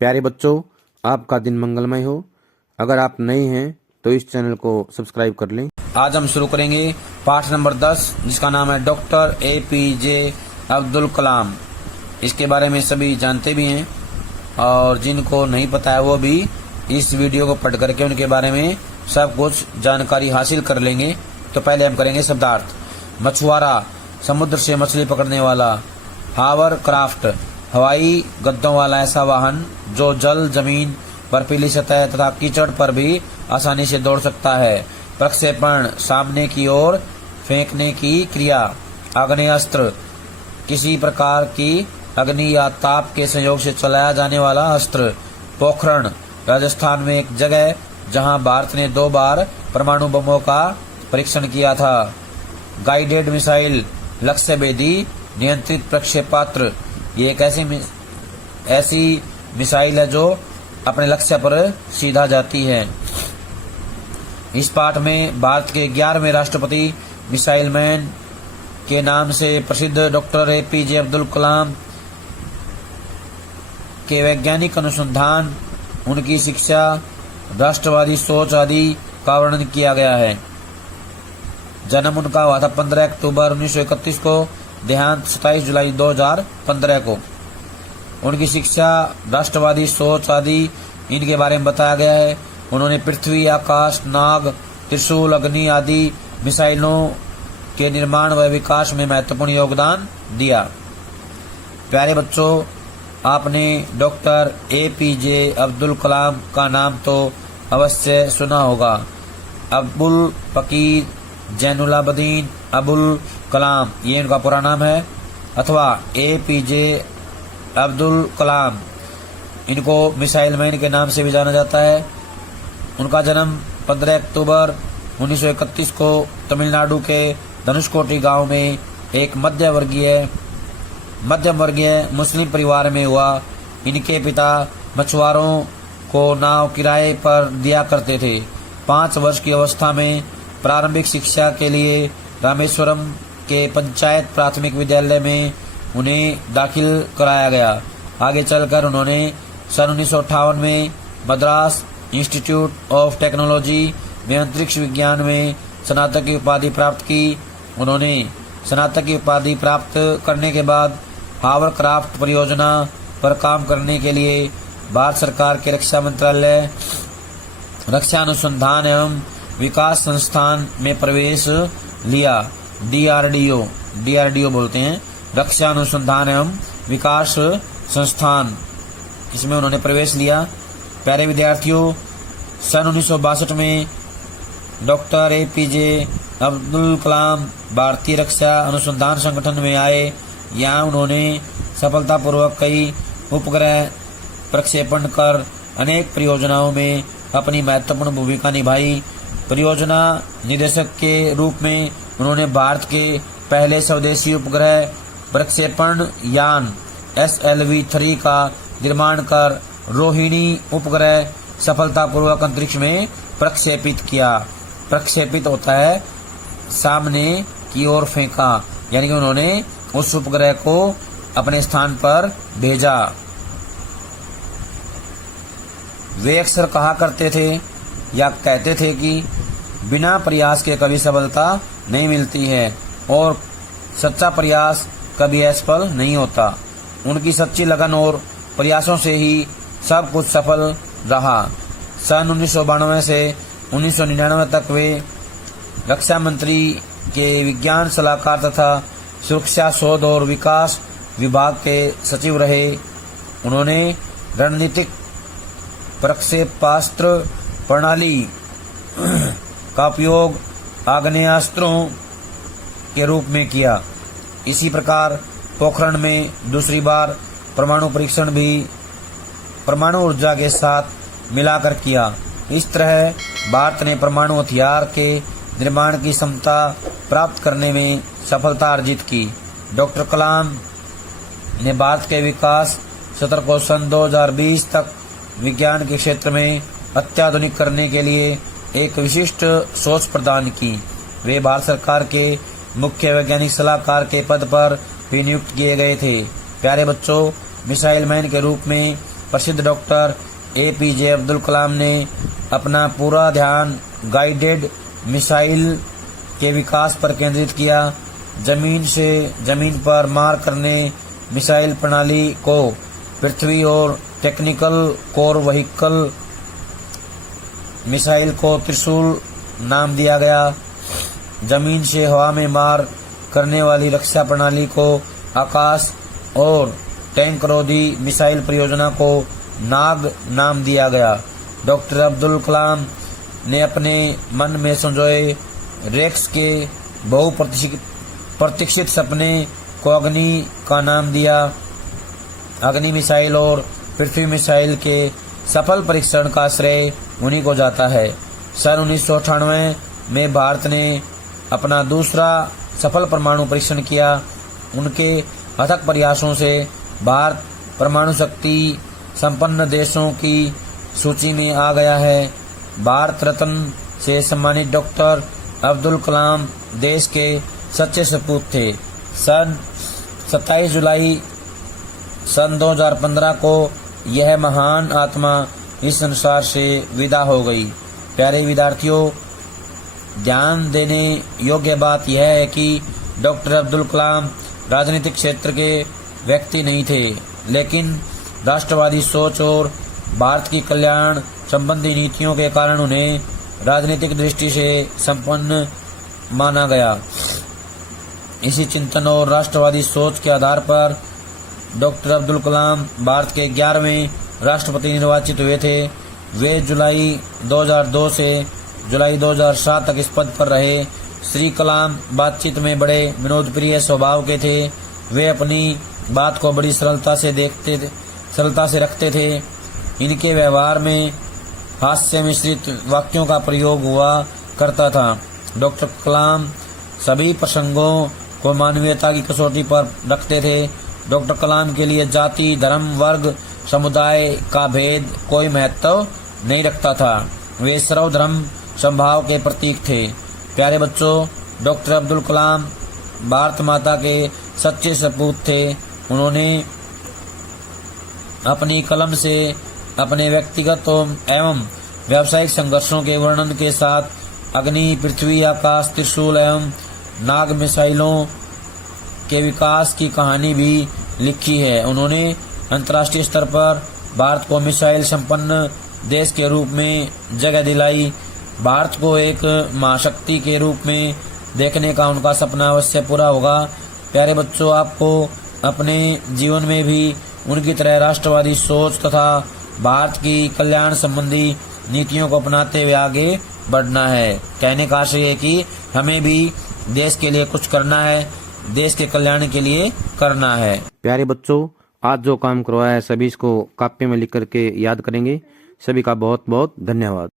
प्यारे बच्चों, आपका दिन मंगलमय हो। अगर आप नए हैं तो इस चैनल को सब्सक्राइब कर लें। आज हम शुरू करेंगे पाठ नंबर 10, जिसका नाम है डॉक्टर APJ अब्दुल कलाम। इसके बारे में सभी जानते भी हैं और जिनको नहीं पता है वो भी इस वीडियो को पढ़ करके उनके बारे में सब कुछ जानकारी हासिल कर लेंगे। तो पहले हम करेंगे शब्दार्थ। मछुआरा, समुद्र से मछली पकड़ने वाला। हावर क्राफ्ट, हवाई गद्दों वाला ऐसा वाहन जो जल, जमीन, बर्फीली सतह तथा कीचड़ पर भी आसानी से दौड़ सकता है। प्रक्षेपण, सामने की ओर फेंकने की क्रिया। आग्नेयास्त्र, किसी प्रकार की अग्नि या ताप के संयोग से चलाया जाने वाला अस्त्र। पोखरण, राजस्थान में एक जगह जहां भारत ने 2 बार परमाणु बमों का परीक्षण किया था। गाइडेड मिसाइल, लक्ष्य भेदी नियंत्रित प्रक्षेपास्त्र। ये एक ऐसी मिसाइल है जो अपने लक्ष्य पर सीधा जाती है। इस पाठ में भारत के 11वें राष्ट्रपति मिसाइल मैन के नाम से प्रसिद्ध डॉक्टर APJ अब्दुल कलाम के वैज्ञानिक अनुसंधान, उनकी शिक्षा, राष्ट्रवादी सोच आदि का वर्णन किया गया है। जन्म उनका हुआ था 15 अक्टूबर 1931 को, देहांत 27 जुलाई 2015 को। उनकी शिक्षा, राष्ट्रवादी सोच आदि इनके बारे में बताया गया है। उन्होंने पृथ्वी, आकाश, नाग, त्रिशूल, अग्नि आदि मिसाइलों के निर्माण व विकास में महत्वपूर्ण योगदान दिया। प्यारे बच्चों, आपने डॉक्टर APJ अब्दुल कलाम का नाम तो अवश्य सुना होगा। अब्दुल फकीर जैनुलाब्दीन अबुल कलाम, ये इनका पूरा नाम है, अथवा APJ अब्दुल कलाम। इनको मिसाइल मैन के नाम से भी जाना जाता है। उनका जन्म 15 अक्टूबर 1931 को तमिलनाडु के धनुषकोटी गांव में एक मध्यम वर्गीय मुस्लिम परिवार में हुआ। इनके पिता मछुआरों को नाव किराए पर दिया करते थे। 5 वर्ष की अवस्था में प्रारंभिक शिक्षा के लिए रामेश्वरम के पंचायत प्राथमिक विद्यालय में उन्हें दाखिल कराया गया। आगे चलकर उन्होंने सन 1958 में मद्रास इंस्टीट्यूट ऑफ टेक्नोलॉजी में अंतरिक्ष विज्ञान में स्नातक की उपाधि प्राप्त की। उन्होंने स्नातक की उपाधि प्राप्त करने के बाद हावर क्राफ्ट परियोजना पर काम करने के लिए भारत सरकार के रक्षा मंत्रालय, रक्षा अनुसंधान एवं विकास संस्थान में प्रवेश लिया। DRDO बोलते हैं, रक्षा अनुसंधान एवं विकास संस्थान, इसमें उन्होंने प्रवेश लिया। प्यारे विद्यार्थियों, सन 1962 में डॉक्टर APJ अब्दुल कलाम भारतीय रक्षा अनुसंधान संगठन में आए। यहाँ उन्होंने सफलतापूर्वक कई उपग्रह प्रक्षेपण कर अनेक परियोजनाओं में अपनी महत्वपूर्ण भूमिका निभाई। परियोजना निदेशक के रूप में उन्होंने भारत के पहले स्वदेशी उपग्रह प्रक्षेपण यान SLV-3 का निर्माण कर रोहिणी उपग्रह सफलतापूर्वक अंतरिक्ष में प्रक्षेपित किया। प्रक्षेपित होता है सामने की ओर फेंका, यानी कि उन्होंने उस उपग्रह को अपने स्थान पर भेजा। वे अक्सर कहा करते थे या कहते थे कि बिना प्रयास के कभी सफलता नहीं मिलती है और सच्चा प्रयास कभी असफल नहीं होता। उनकी सच्ची लगन और प्रयासों से ही सब कुछ सफल रहा। सन 1992 से 1999 तक वे रक्षा मंत्री के विज्ञान सलाहकार तथा सुरक्षा शोध और विकास विभाग के सचिव रहे। उन्होंने रणनीतिक प्रक्षेपास्त्र प्रणाली का उपयोग आग्नेयास्त्रों के रूप में किया। इसी प्रकार पोखरण में दूसरी बार परमाणु परीक्षण भी परमाणु ऊर्जा के साथ मिलाकर किया। इस तरह भारत ने परमाणु हथियार के निर्माण की क्षमता प्राप्त करने में सफलता अर्जित की। डॉक्टर कलाम ने भारत के विकास सत्र को सन 2020 तक विज्ञान के क्षेत्र में अत्याधुनिक करने के लिए एक विशिष्ट सोच प्रदान की। वे भारत सरकार के मुख्य वैज्ञानिक सलाहकार के पद पर भी नियुक्त किए गए थे। प्यारे बच्चों, मिसाइल मैन के रूप में प्रसिद्ध डॉक्टर APJ अब्दुल कलाम ने अपना पूरा ध्यान गाइडेड मिसाइल के विकास पर केंद्रित किया। जमीन से जमीन पर मार करने मिसाइल प्रणाली को पृथ्वी और टेक्निकल कोर व्हीकल मिसाइल को त्रिशूल नाम दिया गया। जमीन से हवा में मार करने वाली रक्षा प्रणाली को आकाश और टैंक रोधी मिसाइल परियोजना को नाग नाम दिया गया। डॉक्टर अब्दुल कलाम ने अपने मन में संजोए रेक्स के बहुप्रतीक्षित सपने को अग्नि का नाम दिया। अग्नि मिसाइल और पृथ्वी मिसाइल के सफल परीक्षण का श्रेय उन्हीं को जाता है। सन 1998 में भारत ने अपना दूसरा सफल परमाणु परीक्षण किया। उनके अथक प्रयासों से भारत परमाणु शक्ति संपन्न देशों की सूची में आ गया है। भारत रत्न से सम्मानित डॉक्टर अब्दुल कलाम देश के सच्चे सपूत थे। सन 27 जुलाई सन 2015 को यह महान आत्मा इस संसार से विदा हो गई। प्यारे विद्यार्थियों, ध्यान देने योग्य बात यह है कि डॉक्टर अब्दुल कलाम राजनीतिक क्षेत्र के व्यक्ति नहीं थे, लेकिन राष्ट्रवादी सोच और भारत की कल्याण संबंधी नीतियों के कारण उन्हें राजनीतिक दृष्टि से संपन्न माना गया। इसी चिंतन और राष्ट्रवादी सोच के आधार पर डॉक्टर अब्दुल कलाम भारत के 11वें राष्ट्रपति निर्वाचित हुए थे। वे जुलाई 2002 से जुलाई 2007 तक इस पद पर रहे। श्री कलाम बातचीत में बड़े विनोद प्रिय स्वभाव के थे। वे अपनी बात को बड़ी सरलता से रखते थे। इनके व्यवहार में हास्य मिश्रित वाक्यों का प्रयोग हुआ करता था। डॉक्टर कलाम सभी प्रसंगों को मानवीयता की कसौटी पर रखते थे। डॉक्टर कलाम के लिए जाति, धर्म, वर्ग, समुदाय का भेद कोई महत्व नहीं रखता था। वे सर्वधर्म समभाव के प्रतीक थे। प्यारे बच्चों, डॉक्टर अब्दुल कलाम भारत माता के सच्चे सपूत थे। उन्होंने अपनी कलम से अपने व्यक्तिगत एवं व्यावसायिक संघर्षों के वर्णन के साथ अग्नि, पृथ्वी, आकाश, त्रिशूल एवं नाग मिसाइलों के विकास की कहानी भी लिखी है। उन्होंने अंतर्राष्ट्रीय स्तर पर भारत को मिसाइल संपन्न देश के रूप में जगह दिलाई। भारत को एक महाशक्ति के रूप में देखने का उनका सपना अवश्य पूरा होगा। प्यारे बच्चों, आपको अपने जीवन में भी उनकी तरह राष्ट्रवादी सोच तथा भारत की कल्याण संबंधी नीतियों को अपनाते हुए आगे बढ़ना है। कहने का आशय है कि हमें भी देश के लिए कुछ करना है, देश के कल्याण के लिए करना है। प्यारे बच्चों, आज जो काम करवाया है सभी इसको कॉपी में लिख करके याद करेंगे। सभी का बहुत बहुत धन्यवाद।